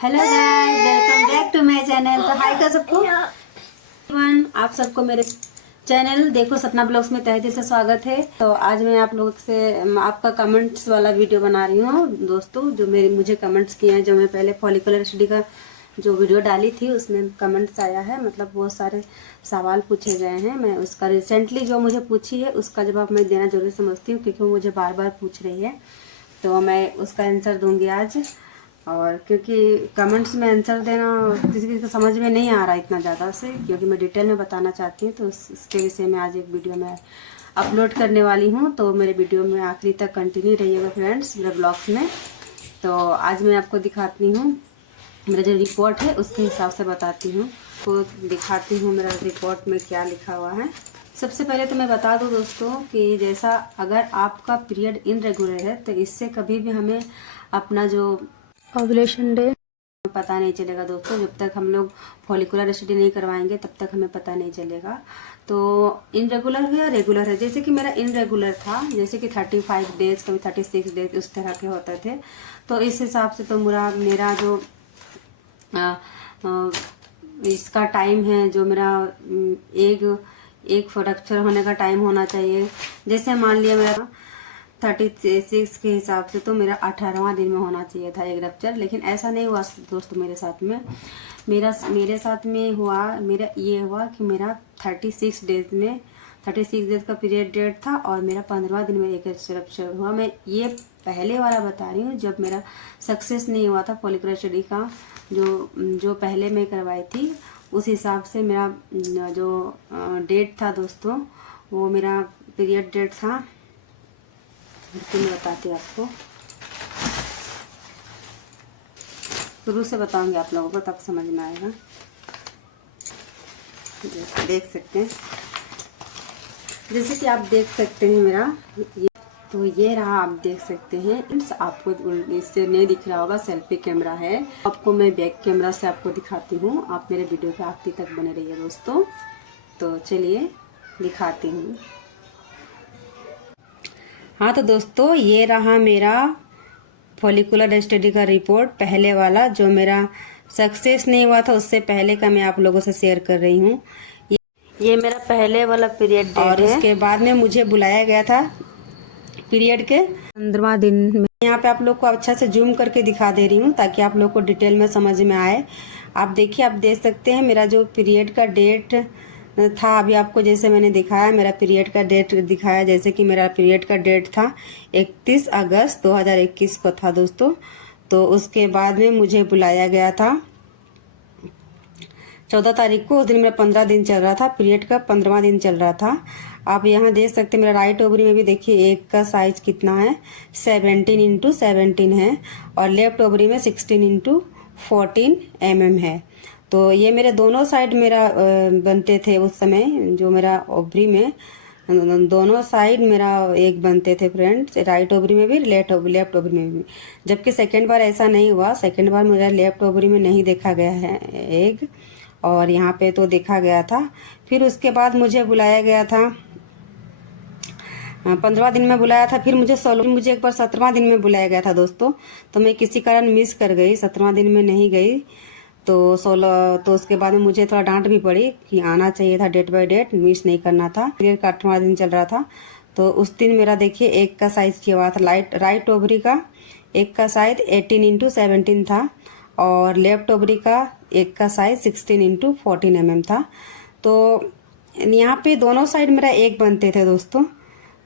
Hello guys, welcome back to my channel. तो हाय का सबको, आप सबको मेरे चैनल देखो सपना ब्लॉग्स में तहे दिल से स्वागत है। तो आज मैं आप लोगों से आपका कमेंट्स वाला वीडियो बना रही हूँ दोस्तों। जो मुझे कमेंट्स किए हैं, जो मैं पहले फॉलिकुलर स्टडी का जो वीडियो डाली थी उसमें कमेंट्स आया है, मतलब बहुत सारे सवाल पूछे गए हैं। मैं उसका रिसेंटली जो मुझे पूछी है उसका जवाब मैं देना जरूरी समझती हूँ, क्योंकि वो मुझे बार बार पूछ रही है। तो मैं उसका आंसर दूंगी आज। और क्योंकि कमेंट्स में आंसर देना किसी किसी को समझ में नहीं आ रहा इतना ज़्यादा से, क्योंकि मैं डिटेल में बताना चाहती हूँ, तो इसके विषय में आज एक वीडियो मैं अपलोड करने वाली हूँ। तो मेरे वीडियो में आखिरी तक कंटिन्यू रहिएगा फ्रेंड्स, मेरे ब्लॉग्स में। तो आज मैं आपको दिखाती हूँ मेरा जो रिपोर्ट है, उसके हिसाब से बताती हूँ, तो दिखाती हूँ मेरा रिपोर्ट में क्या लिखा हुआ है। सबसे पहले तो मैं बता दूं दोस्तों कि जैसा अगर आपका पीरियड इनरेगुलर है तो इससे कभी भी हमें अपना जो ओव्यूलेशन डे पता नहीं चलेगा दोस्तों। जब तक हम लोग फॉलिकुलर स्टडी नहीं करवाएंगे तब तक हमें पता नहीं चलेगा। तो इनरेगुलर है या रेगुलर है, जैसे कि मेरा इनरेगुलर था, जैसे कि 35 डेज कभी 36 डेज उस तरह के होते थे। तो इस हिसाब से तो मेरा जो इसका टाइम है, जो मेरा एक फ्रैक्चर होने का टाइम होना चाहिए। जैसे मान लिया मेरा 36 के हिसाब से तो मेरा 18वां दिन में होना चाहिए था एक रप्चर, लेकिन ऐसा नहीं हुआ दोस्तों मेरे साथ में। मेरे साथ में हुआ, मेरा ये हुआ कि मेरा 36 डेज में 36 डेज का पीरियड डेट था और मेरा 15वां दिन में एक रप्चर हुआ। मैं ये पहले वाला बता रही हूँ जब मेरा सक्सेस नहीं हुआ था फॉलिकुलर स्टडी का, जो पहले मैं करवाई थी। उस हिसाब से मेरा जो डेट था दोस्तों, वो मेरा पीरियड डेट था। तो मैं बताती हूँ आपको, शुरू से बताऊंगी आप लोगों को, तब समझ में आएगा। देख सकते हैं, जैसे कि आप देख सकते हैं मेरा तो ये रहा, आप देख सकते हैं। आपको इससे नहीं दिख रहा होगा, सेल्फी कैमरा है। आपको मैं बैक कैमरा से आपको दिखाती हूँ। आप मेरे वीडियो के आखिरी तक बने रहिए दोस्तों। तो चलिए दिखाती हूँ। हाँ तो दोस्तों, ये रहा मेरा फॉलिकुलर स्टडी का रिपोर्ट पहले वाला, जो मेरा सक्सेस नहीं हुआ था उससे पहले का मैं आप लोगों से शेयर कर रही हूँ। ये मेरा पहले वाला पीरियड डेट है। और उसके बाद में मुझे बुलाया गया था पीरियड के 15वां दिन में। यहाँ पे आप लोग को अच्छा से जूम करके दिखा दे रही हूँ ताकि आप लोग को डिटेल में समझ में आए। आप देखिए, आप देख सकते हैं मेरा जो पीरियड का डेट था, अभी आपको जैसे मैंने दिखाया मेरा पीरियड का डेट दिखाया, जैसे कि मेरा पीरियड का डेट था 31 अगस्त 2021 को था दोस्तों। तो उसके बाद में मुझे बुलाया गया था 14 तारीख को। उस दिन मेरा 15 दिन चल रहा था, पीरियड का 15वां दिन चल रहा था। आप यहाँ देख सकते हैं मेरा राइट ओवरी में भी देखिए एक का साइज कितना है, 17x17 है, और लेफ्ट ओवरी में 16x14 mm है। तो ये मेरे दोनों साइड मेरा बनते थे उस समय, जो मेरा ओवरी में दोनों साइड मेरा एक बनते थे फ्रेंड्स, राइट ओवरी में भी लेफ्ट ओवरी में भी। जबकि सेकेंड बार ऐसा नहीं हुआ, सेकेंड बार मेरा लेफ्ट ओवरी में नहीं देखा गया है एग, और यहाँ पे तो देखा गया था। फिर उसके बाद मुझे बुलाया गया था 15वां दिन में बुलाया था। फिर मुझे एक बार 17वां दिन में बुलाया गया था दोस्तों। तो मैं किसी कारण मिस कर गई, 17वां दिन में नहीं गई। तो 16 तो उसके बाद में मुझे थोड़ा डांट भी पड़ी कि आना चाहिए था डेट बाय डेट, मिस नहीं करना था। पीरियड का 8वां दिन चल रहा था। तो उस दिन मेरा देखिए एक का साइज किया हुआ था, राइट ओवरी का एक का साइज 18x17 था, और लेफ्ट ओवरी का एक का साइज 16x14 mm था। तो यहाँ पे दोनों साइड मेरा एक बनते थे दोस्तों।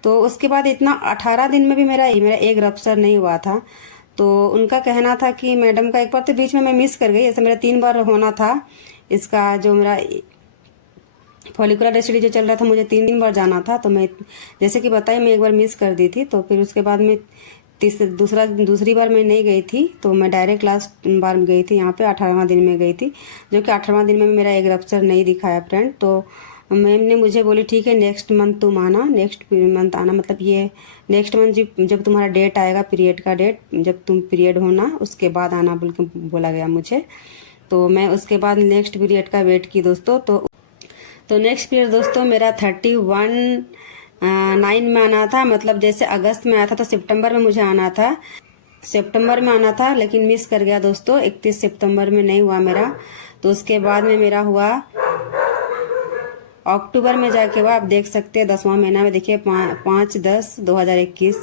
तो उसके बाद इतना 18 दिन में भी मेरा एक रप्चर नहीं हुआ था। तो उनका कहना था कि मैडम का, एक बार तो बीच में मैं मिस कर गई, ऐसे मेरा 3 बार होना था इसका, जो मेरा फॉलिकुलर स्टडी जो चल रहा था मुझे 3 बार जाना था। तो मैं जैसे कि बताई, मैं एक बार मिस कर दी थी। तो फिर उसके बाद में दूसरी बार मैं नहीं गई थी, तो मैं डायरेक्ट लास्ट बार गई थी यहाँ पे 18वां दिन में गई थी, जो कि 18वां दिन में मेरा एक रप्चर नहीं दिखाया फ्रेंड। तो मैम ने मुझे बोली ठीक है नेक्स्ट मंथ तुम आना, नेक्स्ट मंथ आना, मतलब ये नेक्स्ट मंथ जब तुम्हारा डेट आएगा, पीरियड का डेट, जब तुम पीरियड होना उसके बाद आना बोल के बोला गया मुझे। तो मैं उसके बाद नेक्स्ट पीरियड का वेट की दोस्तों। तो नेक्स्ट पीरियड दोस्तों मेरा 31/9 में आना था, मतलब जैसे अगस्त में आया था तो सितंबर में मुझे आना था। सितंबर में आना था लेकिन मिस कर गया दोस्तों, 31 सितंबर में नहीं हुआ मेरा। तो उसके बाद में मेरा हुआ अक्टूबर में जाके हुआ। आप देख सकते हैं 10वां महीना में, देखिए 5/10/2021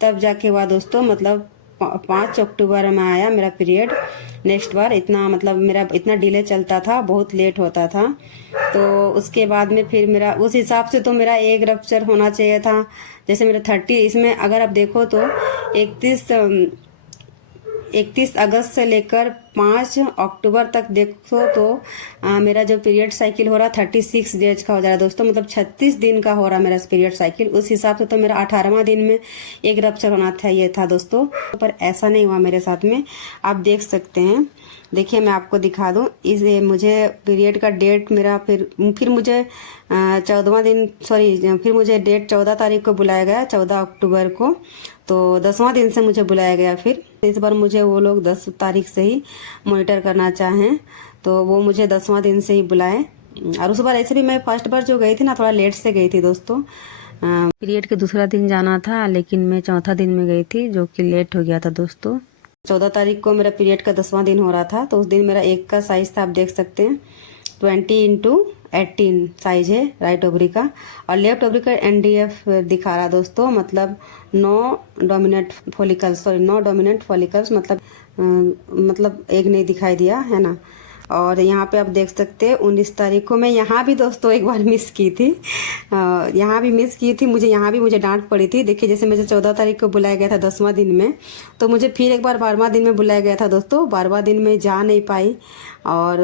तब जाके हुआ दोस्तों। मतलब 5 अक्टूबर में आया मेरा पीरियड नेक्स्ट बार। इतना मतलब मेरा इतना डिले चलता था, बहुत लेट होता था। तो उसके बाद में फिर मेरा उस हिसाब से तो मेरा एग रप्चर होना चाहिए था। जैसे मेरा 30 इसमें अगर आप देखो तो 31 अगस्त से लेकर 5 अक्टूबर तक देखो तो मेरा जो पीरियड साइकिल हो रहा 36 डेज का हो जा रहा है दोस्तों। मतलब 36 दिन का हो रहा मेरा पीरियड साइकिल। उस हिसाब से तो मेरा 18वां दिन में एक रप्चर होना चाहिए था दोस्तों, पर ऐसा नहीं हुआ मेरे साथ में। आप देख सकते हैं, देखिए मैं आपको दिखा दूं। इस मुझे पीरियड का डेट मेरा फिर मुझे 14वां दिन फिर मुझे डेट 14 तारीख को बुलाया गया, 14 अक्टूबर को। तो 10वां दिन से मुझे बुलाया गया। फिर इस बार मुझे वो लोग 10 तारीख से ही मॉनिटर करना चाहें तो वो मुझे 10वां दिन से ही बुलाए। और उस बार ऐसे भी मैं फर्स्ट बार जो गई थी ना, थोड़ा लेट से गई थी दोस्तों। पीरियड के दूसरा दिन जाना था लेकिन मैं चौथा दिन में गई थी, जो कि लेट हो गया था दोस्तों। 14 तारीख को मेरा पीरियड का 10वां दिन हो रहा था। तो उस दिन मेरा एक का साइज था, आप देख सकते हैं 20x18 साइज है राइट ओवरी का। और लेफ्ट ओवरी का NDF दिखा रहा दोस्तों। मतलब 9 डोमिनेंट फॉलिकल्स मतलब एक नहीं दिखाई दिया है ना। और यहाँ पे आप देख सकते हैं 19 तारीख को मैं यहाँ भी दोस्तों एक बार मिस की थी। यहाँ भी मिस की थी, मुझे डांट पड़ी थी। देखिए जैसे मुझे 14 तारीख को बुलाया गया था 10वां दिन में, तो मुझे फिर एक बार 12वां दिन में बुलाया गया था दोस्तों। 12वां दिन में जा नहीं पाई और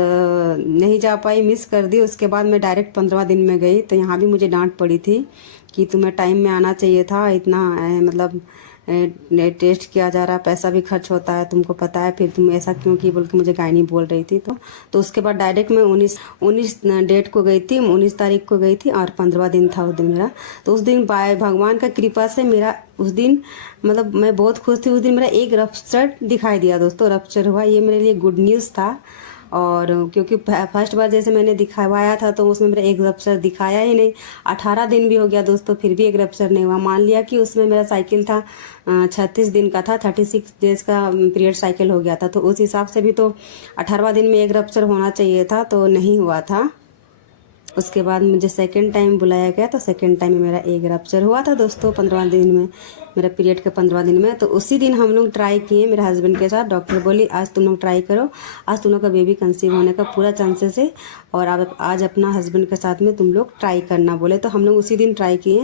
नहीं जा पाई, मिस कर दी। उसके बाद मैं डायरेक्ट 15वां दिन में गई। तो यहाँ भी मुझे डांट पड़ी थी कि तुम्हें टाइम में आना चाहिए था। इतना मतलब टेस्ट किया जा रहा, पैसा भी खर्च होता है, तुमको पता है, फिर तुम ऐसा क्यों की बोल के मुझे गायनी बोल रही थी। तो उसके बाद डायरेक्ट मैं 19 डेट को गई थी, 19 तारीख को गई थी और 15वां दिन था उस दिन मेरा। तो उस दिन भगवान का कृपा से मेरा उस दिन मतलब मैं बहुत खुश थी। उस दिन मेरा एक रप्चर दिखाई दिया दोस्तों, रप्चर हुआ। ये मेरे लिए गुड न्यूज़ था। और क्योंकि फर्स्ट बार जैसे मैंने दिखवाया था तो उसमें मेरा एक रप्चर दिखाया ही नहीं। 18 दिन भी हो गया दोस्तों, फिर भी एक रप्चर नहीं हुआ। मान लिया कि उसमें मेरा साइकिल था 36 दिन का था, 36 डेज का पीरियड साइकिल हो गया था। तो उस हिसाब से भी तो 18वां दिन में एक रप्चर होना चाहिए था, तो नहीं हुआ था। उसके बाद मुझे सेकंड टाइम बुलाया गया, तो सेकंड टाइम में मेरा एक रप्चर हुआ था दोस्तों 15वां दिन में, मेरा पीरियड के 15वां दिन में। तो उसी दिन हम लोग ट्राई किए मेरे हस्बैंड के साथ। डॉक्टर बोली आज तुम लोग ट्राई करो, आज तुम लोग का बेबी कंसीव होने का पूरा चांसेस है और आज अपना हस्बैंड के साथ में तुम लोग ट्राई करना बोले। तो हम लोग उसी दिन ट्राई किए,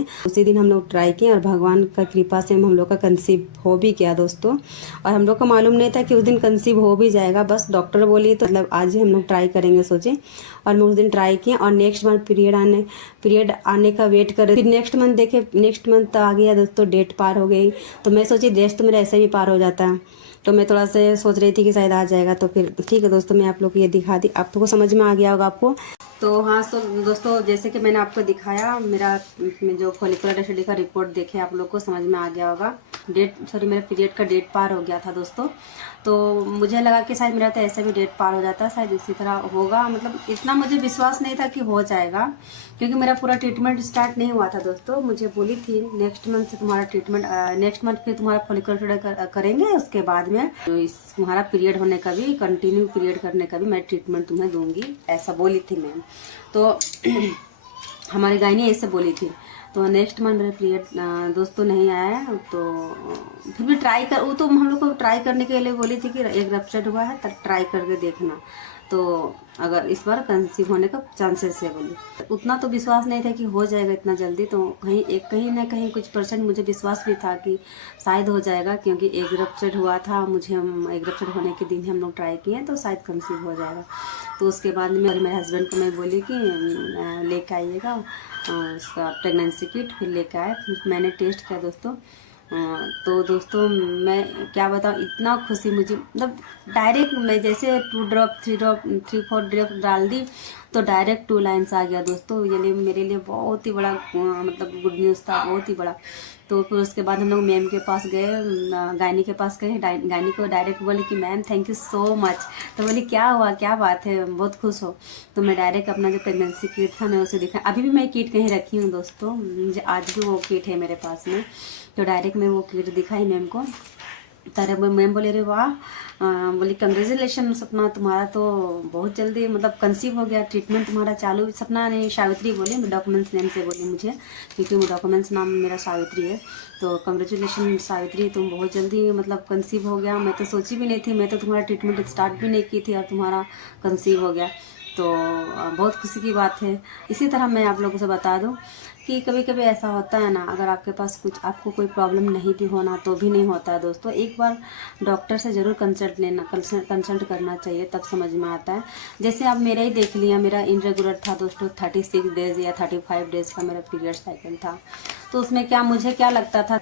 और भगवान का कृपा से हम लोग का कंसीव हो भी गया दोस्तों। और हम लोग को मालूम नहीं था कि उस दिन कंसीव हो भी जाएगा, बस डॉक्टर बोली तो मतलब आज ही हम लोग ट्राई करेंगे सोचे। और मैं उस दिन ट्राई किए और नेक्स्ट मंथ पीरियड आने का वेट कर रही। फिर नेक्स्ट मंथ आ गया दोस्तों, डेट पार हो गई। तो मैं सोची डेट तो मेरा ऐसे भी पार हो जाता है, तो मैं थोड़ा सा सोच रही थी कि शायद आ जाएगा। तो फिर ठीक है दोस्तों, मैं आप लोग को ये दिखा दी, आप लोग को समझ में आ गया होगा आपको। तो हाँ तो दोस्तों जैसे कि मैंने आपको दिखाया, मेरा जो फॉलिकुलर स्टडी का रिपोर्ट देखे आप लोग को समझ में आ गया होगा। मेरा पीरियड का डेट पार हो गया था दोस्तों। तो मुझे लगा कि शायद मेरा तो ऐसे भी डेट पार हो जाता है, शायद इसी तरह होगा। मतलब इतना मुझे विश्वास नहीं था कि हो जाएगा, क्योंकि मेरा पूरा ट्रीटमेंट स्टार्ट नहीं हुआ था दोस्तों। मुझे बोली थी नेक्स्ट मंथ से तुम्हारा ट्रीटमेंट, नेक्स्ट मंथ फिर तुम्हारा फॉलिकुलर स्टडी करेंगे, उसके बाद में तो तुम्हारा पीरियड होने का भी, कंटिन्यू पीरियड करने का भी मैं ट्रीटमेंट तुम्हें दूंगी, ऐसा बोली थी मैम। तो हमारी गायनी ऐसे बोली थी। तो नेक्स्ट मंथ मेरा पीरियड दोस्तों नहीं आया है, तो फिर भी ट्राई कर, वो तो हम लोग को ट्राई करने के लिए बोली थी कि एक रप्चर हुआ है तब ट्राई करके देखना, तो अगर इस बार कंसीव होने का चांसेस है बोली। उतना तो विश्वास नहीं था कि हो जाएगा इतना जल्दी, तो कहीं ना कहीं कुछ परसेंट मुझे विश्वास भी था कि शायद हो जाएगा, क्योंकि एक रप्चर हुआ था मुझे, हम एक रप्चर होने के दिन हम लोग ट्राई किए तो शायद कंसीव हो जाएगा। तो उसके बाद में मेरे हस्बैंड को मैं बोली कि लेके आइएगा उसका प्रेगनेंसी किट, फिर लेके आए। मैंने टेस्ट किया दोस्तों। तो दोस्तों मैं क्या बताऊँ, इतना खुशी मुझे, मतलब डायरेक्ट मैं जैसे 2 ड्रॉप 3 ड्रॉप 3-4 ड्रॉप डाल दी तो डायरेक्ट 2 लाइन्स आ गया दोस्तों। ये मेरे लिए बहुत ही बड़ा मतलब गुड न्यूज़ था, बहुत ही बड़ा। तो फिर उसके बाद हम लोग मैम के पास गए, गायनी के पास गए। गायनी को डायरेक्ट बोले कि ma'am thank you so much. तो बोली क्या हुआ, क्या बात है, बहुत खुश हो। तो मैं डायरेक्ट अपना जो प्रेगनेंसी किट था मैं उसे दिखाया। अभी भी मैं किट कहीं रखी हूँ दोस्तों, मुझे आज भी वो किट है मेरे पास में। तो डायरेक्ट मैं वो किट दिखाई मैम को। तारे मैम बोले रे वाह, बोली कंग्रेचुलेशन सपना, तुम्हारा तो बहुत जल्दी मतलब कंसीव हो गया, ट्रीटमेंट तुम्हारा चालू। सपना ने सावित्री बोली, डॉक्यूमेंट्स नेम से बोली मुझे, क्योंकि वो डॉक्यूमेंट्स नाम मेरा सावित्री है। तो कंग्रेचुलेशन सावित्री, तुम बहुत जल्दी मतलब कंसीव हो गया, मैं तो सोची भी नहीं थी, मैं तो तुम्हारा ट्रीटमेंट स्टार्ट भी नहीं की थी और तुम्हारा कंसीव हो गया, तो बहुत खुशी की बात है। इसी तरह मैं आप लोगों से बता दूं कि कभी कभी ऐसा होता है ना, अगर आपके पास कुछ आपको कोई प्रॉब्लम नहीं भी होना तो भी नहीं होता है दोस्तों, एक बार डॉक्टर से ज़रूर कंसल्ट करना चाहिए, तब समझ में आता है। जैसे आप मेरा ही देख लिया, मेरा इनरेगुलर था दोस्तों, 36 डेज या 35 डेज का मेरा पीरियड साइकिल था। तो उसमें क्या मुझे क्या लगता था,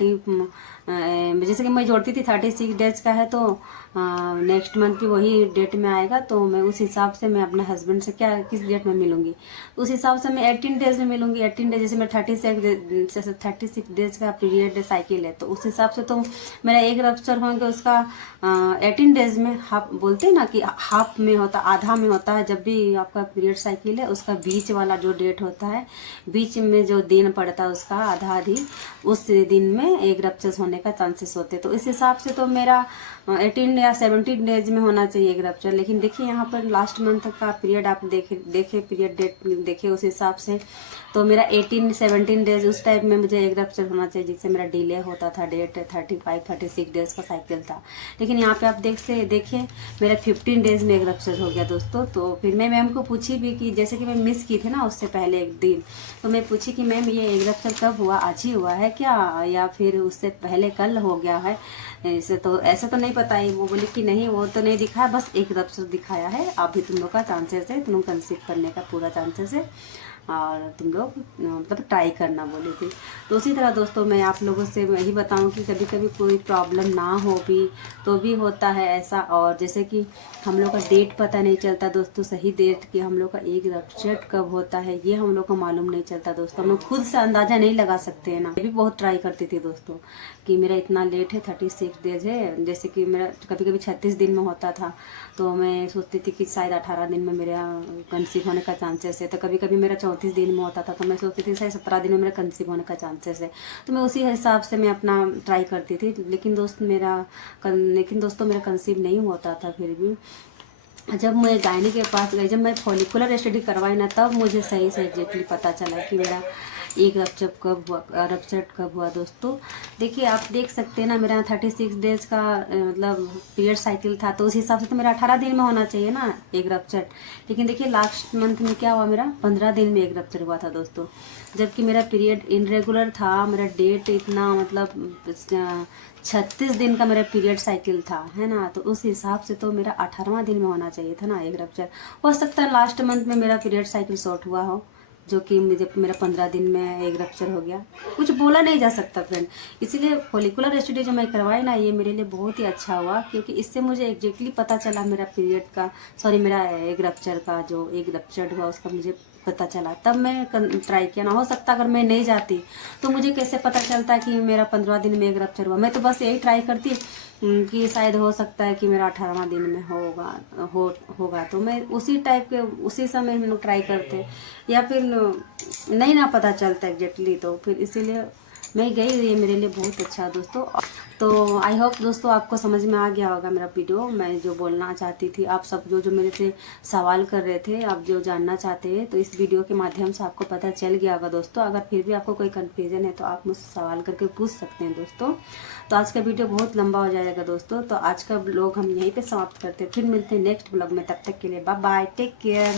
जैसे कि मैं जोड़ती थी 36 डेज का है तो नेक्स्ट मंथ भी वही डेट में आएगा, तो मैं उस हिसाब से मैं अपने हस्बैंड से क्या किस डेट में मिलूंगी, उस हिसाब से मैं 18 डेज में मिलूंगी। 18 डेज जैसे मैं 36 डेज का पीरियड साइकिल है, तो उस हिसाब से तो मेरा एक रप्चर होंगे उसका 18 डेज में, हाफ बोलते हैं ना कि हाफ में होता, आधा में होता है। जब भी आपका पीरियड साइकिल है उसका बीच वाला जो डेट होता है, बीच में जो दिन पड़ता है उसका आधा आधी, उस दिन में एक रप्चर होने का चांसेस होते हैं। तो इस हिसाब से तो मेरा 18 या 17 डेज में होना चाहिए एक रप्चर। लेकिन देखिए यहाँ पर लास्ट मंथ का पीरियड आप देखे पीरियड डेट देखे उस हिसाब से तो मेरा 18-17 डेज उस टाइप में मुझे एक रप्चर होना चाहिए, जिससे मेरा डिले होता था, डेट 35-36 डेज का साइकिल था। लेकिन यहाँ पे आप देखिए मेरा 15 डेज में एक रप्चर हो गया दोस्तों। तो फिर मैं मैम को पूछी भी कि जैसे कि मैं मिस की थी ना उससे पहले एक दिन, तो मैं पूछी कि मैम ये एक रप्चर कब हुआ, आज ही हुआ है क्या या फिर उससे पहले कल हो गया है, ऐसे तो नहीं पता है। वो बोले कि नहीं वो तो नहीं दिखाया, बस एक रप्चर दिखाया है, अभी तुम लोग का चांसेस है, तुम लोग कंसीव करने का पूरा चांसेस है और तुम लोग मतलब ट्राई करना बोली थी। तो उसी तरह दोस्तों मैं आप लोगों से यही बताऊं कि कभी कभी कोई प्रॉब्लम ना हो भी तो भी होता है ऐसा। और जैसे कि हम लोग का डेट पता नहीं चलता दोस्तों, सही डेट कि हम लोग का एक रप्चर कब होता है ये हम लोग को मालूम नहीं चलता दोस्तों, हम लोग खुद से अंदाजा नहीं लगा सकते हैं ना। मैं भी बहुत ट्राई करती थी दोस्तों कि मेरा इतना लेट है, 36 डेज है, जैसे कि मेरा कभी कभी 36 दिन में होता था, तो मैं सोचती थी कि शायद 18 दिन में मेरा कंसीव होने का चांसेस है। तो कभी कभी मेरा 34 दिन में होता था, तो मैं सोचती थी शायद 17 दिन में मेरा कंसीव होने का चांसेस है। तो मैं उसी हिसाब से मैं अपना ट्राई करती थी। लेकिन दोस्तों मेरा कंसीव नहीं होता था। फिर भी जब मैं गायनी के पास गई, जब मैं फॉलिकुलर स्टडी करवाई ना, तब मुझे सही से एग्जैक्टली पता चला कि मेरा एक रप्चर कब हुआ दोस्तों। देखिए आप देख सकते हैं ना, मेरा 36 डेज का मतलब पीरियड साइकिल था, तो उस हिसाब से तो मेरा 18 दिन में होना चाहिए ना एक रप्चर। लेकिन देखिए लास्ट मंथ में क्या हुआ, मेरा 15 दिन में एक रप्चर हुआ था दोस्तों, जबकि मेरा पीरियड इनरेगुलर था। मेरा डेट इतना मतलब 36 दिन का मेरा पीरियड साइकिल था, है ना। तो उस हिसाब से तो मेरा 18वां दिन में होना चाहिए था ना एक रप्चर। हो सकता है लास्ट मंथ में मेरा पीरियड साइकिल शॉर्ट हुआ हो, जो कि मुझे मेरा 15 दिन में एक रप्चर हो गया। कुछ बोला नहीं जा सकता फ्रेंड। इसीलिए फॉलिकुलर स्टडी जो मैं करवाई ना, ये मेरे लिए बहुत ही अच्छा हुआ, क्योंकि इससे मुझे एग्जैक्टली पता चला मेरा पीरियड का, मेरा एक रप्चर का जो एक रप्चर हुआ उसका मुझे पता चला, तब मैं ट्राई किया। ना हो सकता अगर मैं नहीं जाती तो मुझे कैसे पता चलता कि मेरा 15 दिन में एक रप्चर हुआ। मैं तो बस यही ट्राई करती कि शायद हो सकता है कि मेरा 18वां दिन में होगा। तो मैं उसी टाइप के उसी समय हम लोग ट्राई करते, या फिर नहीं ना पता चलता एग्जैक्टली। तो फिर इसीलिए मैं गई, ये मेरे लिए बहुत अच्छा दोस्तों। तो आई होप दोस्तों आपको समझ में आ गया होगा मेरा वीडियो, मैं जो बोलना चाहती थी। आप सब जो मेरे से सवाल कर रहे थे, आप जो जानना चाहते हैं, तो इस वीडियो के माध्यम से आपको पता चल गया होगा दोस्तों। अगर फिर भी आपको कोई कन्फ्यूजन है तो आप मुझसे सवाल करके पूछ सकते हैं दोस्तों। तो आज का वीडियो बहुत लंबा हो जाएगा दोस्तों, तो आज का ब्लॉग हम यहीं पर समाप्त करते हैं। फिर मिलते हैं नेक्स्ट ब्लॉग में, तब तक के लिए बाय बाय, टेक केयर।